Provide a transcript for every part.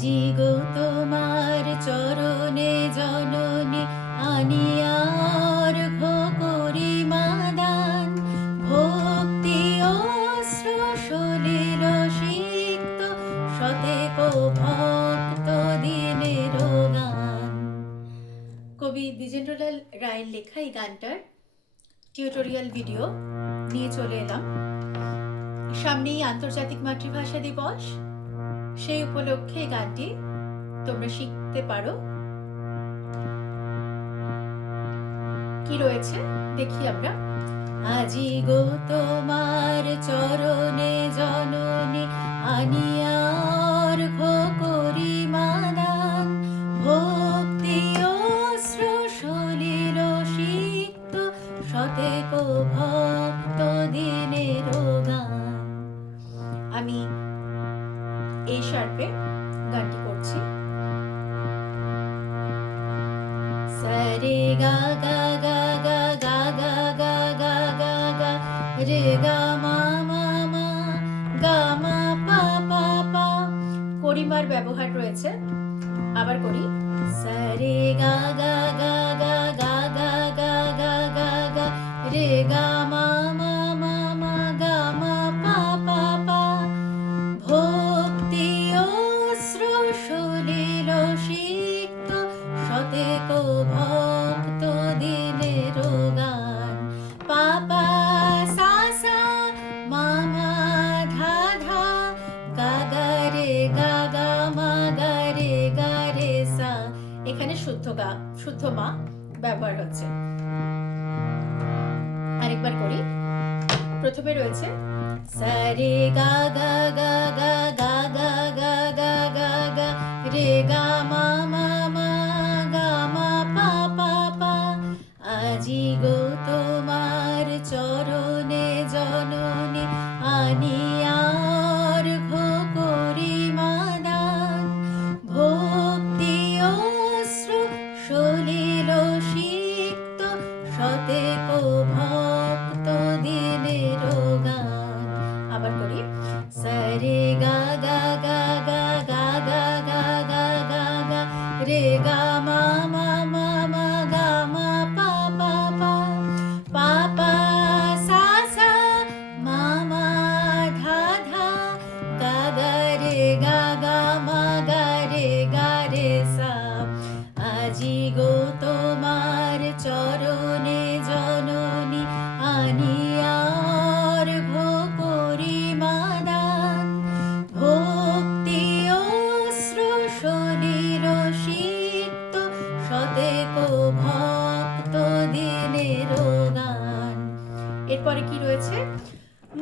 আজি গো তোমার চরণে জননী আনিয়ার করি মাদান ভক্তি অশ্রু সলিল সিক্ত শতেক ভক্ত দিনের গান। কবি দ্বিজেন্দ্রলাল রায়ের লেখা এই গানটার টিউটোরিয়াল ভিডিও নিয়ে চলে এলাম। সামনেই আন্তর্জাতিক মাতৃভাষা দিবস, সেই উপলক্ষে এই গানটি তোমরা শিখতে পারো। কি রয়েছে দেখি আমরা। আজি গো তোমার চরণে জননী আনিয়ার করি মাদান ভক্তি অশ্রু সলিল সিক্ত শতেক ভক্ত দিনের গান। আমি এই শার্পে গানটি করছি। সারে গা গা গা গা গা গা গা গা গা গা রে গা মা মা মা গা মা পা পা পা। করিমার ব্যবহার রয়েছে। আবার করি। সারে গা গা গা গা গা গা গা গা গা গা রে গা মা মা মা মা গা মা পা পা পা। ভক্তি অশ্রু সলিল সিক্ত শতেক ভক্ত দিনের গান। পা পা সা সা মা মা ধা ধা গা গা রে গা গা মা গা রে সা। এখানে শুদ্ধ মা ব্যবহার হচ্ছে। আরেকবার করি। প্রথমে রয়েছে সারে গা গা গা গা গা গা গা গা গা গা রে গা মা মা মা গা মা পা পা পা। আজি গো তোমার চরণে জননী আনিয়ার করি মাদান ভক্তি অশ্রু সলিল সিক্ত শতেক ভক্ত দিনের গান। আবার করি। সারে গা গা গা গা গা গা গা গা গা গা রে গা মা মা মা মা গা মা পা পা পা। পা পা সা সা মা মা ধা ধা গা গা রে গা গা মা গা রে সা। আজি গো তোমার চরণে জননী আনিয়ার করি মাদান ভক্তি অশ্রু সলিল সিক্ত শতেক ভক্ত দিনের গান। এরপরে কি রয়েছে।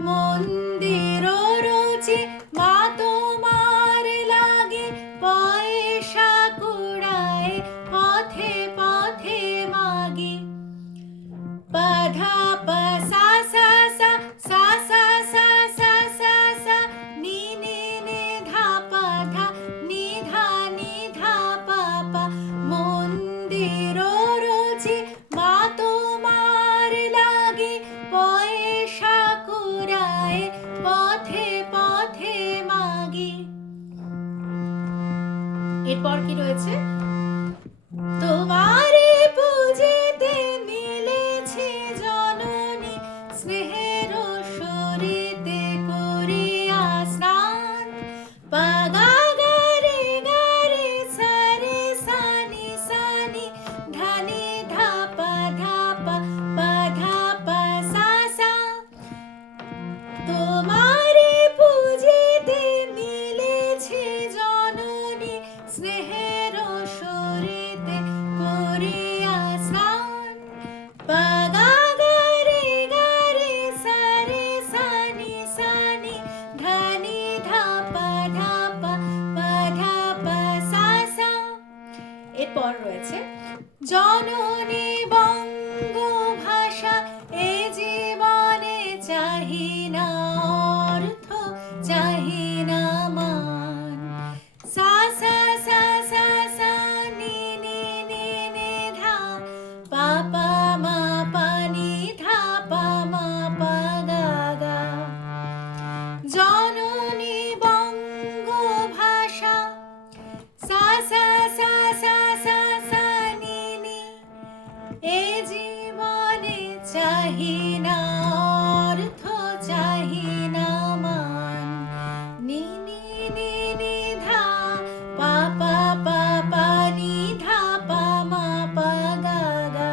মন্দির রচি মা তোমার লাগে পয়সা কুড়ায় পথে পথে মাগি। পাধা পা সা সা সা সা সা সা সা সা সা নি নি নি ধা পা ধা নি ধা পা পা। মন্দির রচি মা তোমার লাগে পয়সা কুড়ায় পথে পথে মাগি। এরপর কি রয়েছে। তোমারে পুজিতে মিলেছে জননী স্নেহের সরিতে করিয়া স্নান। পা গা গা রে সারে সানি সানি ধানি ধা পা পা ধা পা সা সা। তোমারে পুজিতে মিলেছে জননী স্নেহের চাহি না অর্থ, চাহি না মান। নি নি নি নি ধা পা পা পা পা নি ধা পা মা পা গা গা।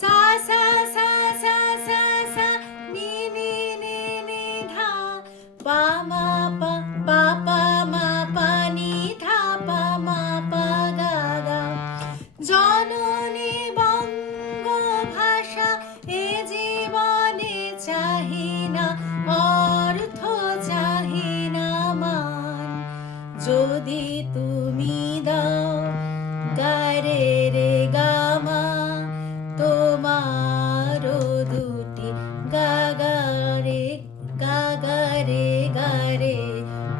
সা সা সা সা সা সা নি নি নি নি ধা পা মা পা পা পা মা পা নি ধা পা মা পা গা গা। জননী বঙ্গ ভাষা এ জীবনে চাহি না অর্থ, চাহি না মান। যদি তুমি দাও গারে রে গামা, তোমারও দুটি গাগারে গাগারে গারে,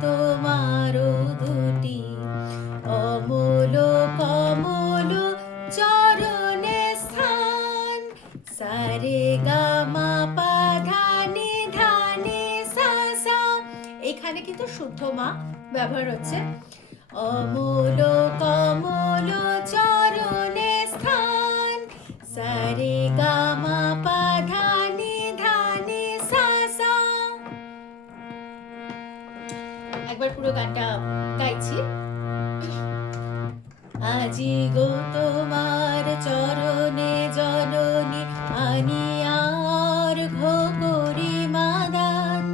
তোমারও দুটি অমূল কমল চরণে স্থান। সারে গামা পা ধানি ধানি সা সা, এখানে কিন্তু শুদ্ধ মা ব্যবহার হচ্ছে। অমূল কমল চরণে স্থান, সারে গামা পা ধানি ধানি সা সা। একবার পুরো গানটা গাইছি। আজি গো তোমার চরণে জননী আনিয়ার ঘো করি মাদান।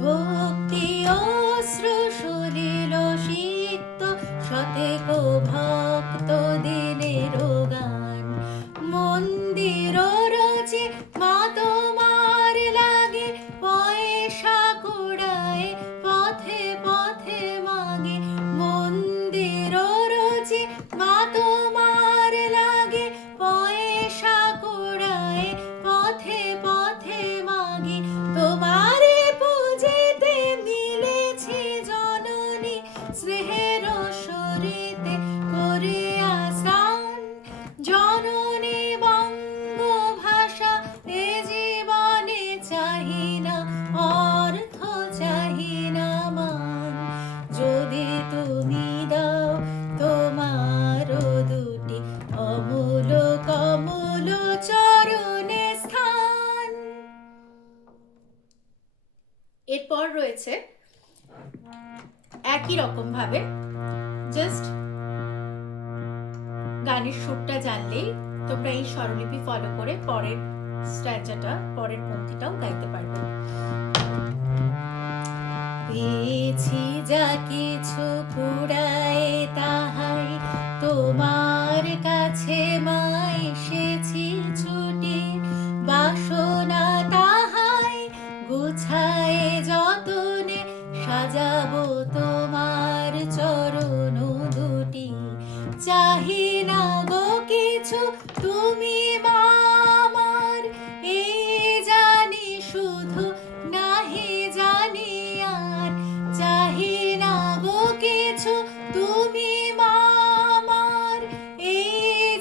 ভক্তি অশ্রু সলিল সিক্ত শতেক ভক্ত দিনের গান। মন্দির রচে মা তোমার লাগে, পয়সা কুড়ায় পথে পথে মাগে। মন্দির রচে মা তোমার লাগে, পয়সা কুড়ায় পথে পথে মাগে। তোমারে পুজেতে মিলেছে জননী, স্নেহের সরিতে করিয়া স্নান। জননী বঙ্গ ভাষা এ জীবনে চাহি না অর্থ, চাহি না মান। যদি তুমি দাও তোমারও দুটি অমূল কমল চরণে স্থান। এরপর রয়েছে একই রকম ভাবে, জাস্ট গানের সুরটা জানলেই তোমরা এই স্বরলিপি ফলো করে পরের স্ট্যান্জাটা, পরের পংক্তিটাও গাইতে পারবে। পেয়েছি যা কিছু কুড়ায় তাহাই তোমার কাছে মা এসেছি ছুটি। বাসনা তাহাই গুছায় যতনে, সাজাবো তোমার চরণ দুটি। চাহি না গো কিছু তুমি মা আমার, এই জানি শুধু নাহি জানি আর। চাহি না গো কিছু তুমি মা আমার, এই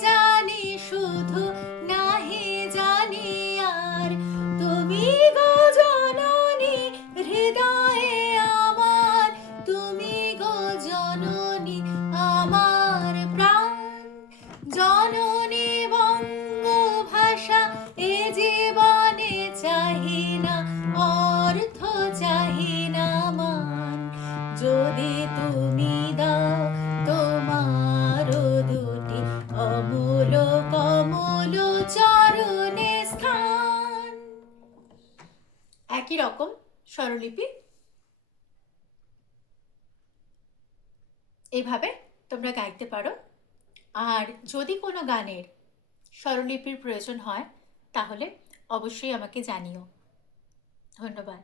জানি শুধু নাহি জানি আর। তুমি গো জননী হৃদয়ে আমার, তুমি গো জননী আমার প্রাণ। জননী বঙ্গ ভাষা এ জীবনে চাহি না অর্থ, চাহি না মান। যদি তুমি দাও তোমারও দুটি অমূল কমল চরণে স্থান। একই রকম স্বরলিপি এইভাবে তোমরা গাইতে পারো। আর যদি কোনো গানের স্বরলিপির প্রয়োজন হয় তাহলে অবশ্যই আমাকে জানিও। ধন্যবাদ।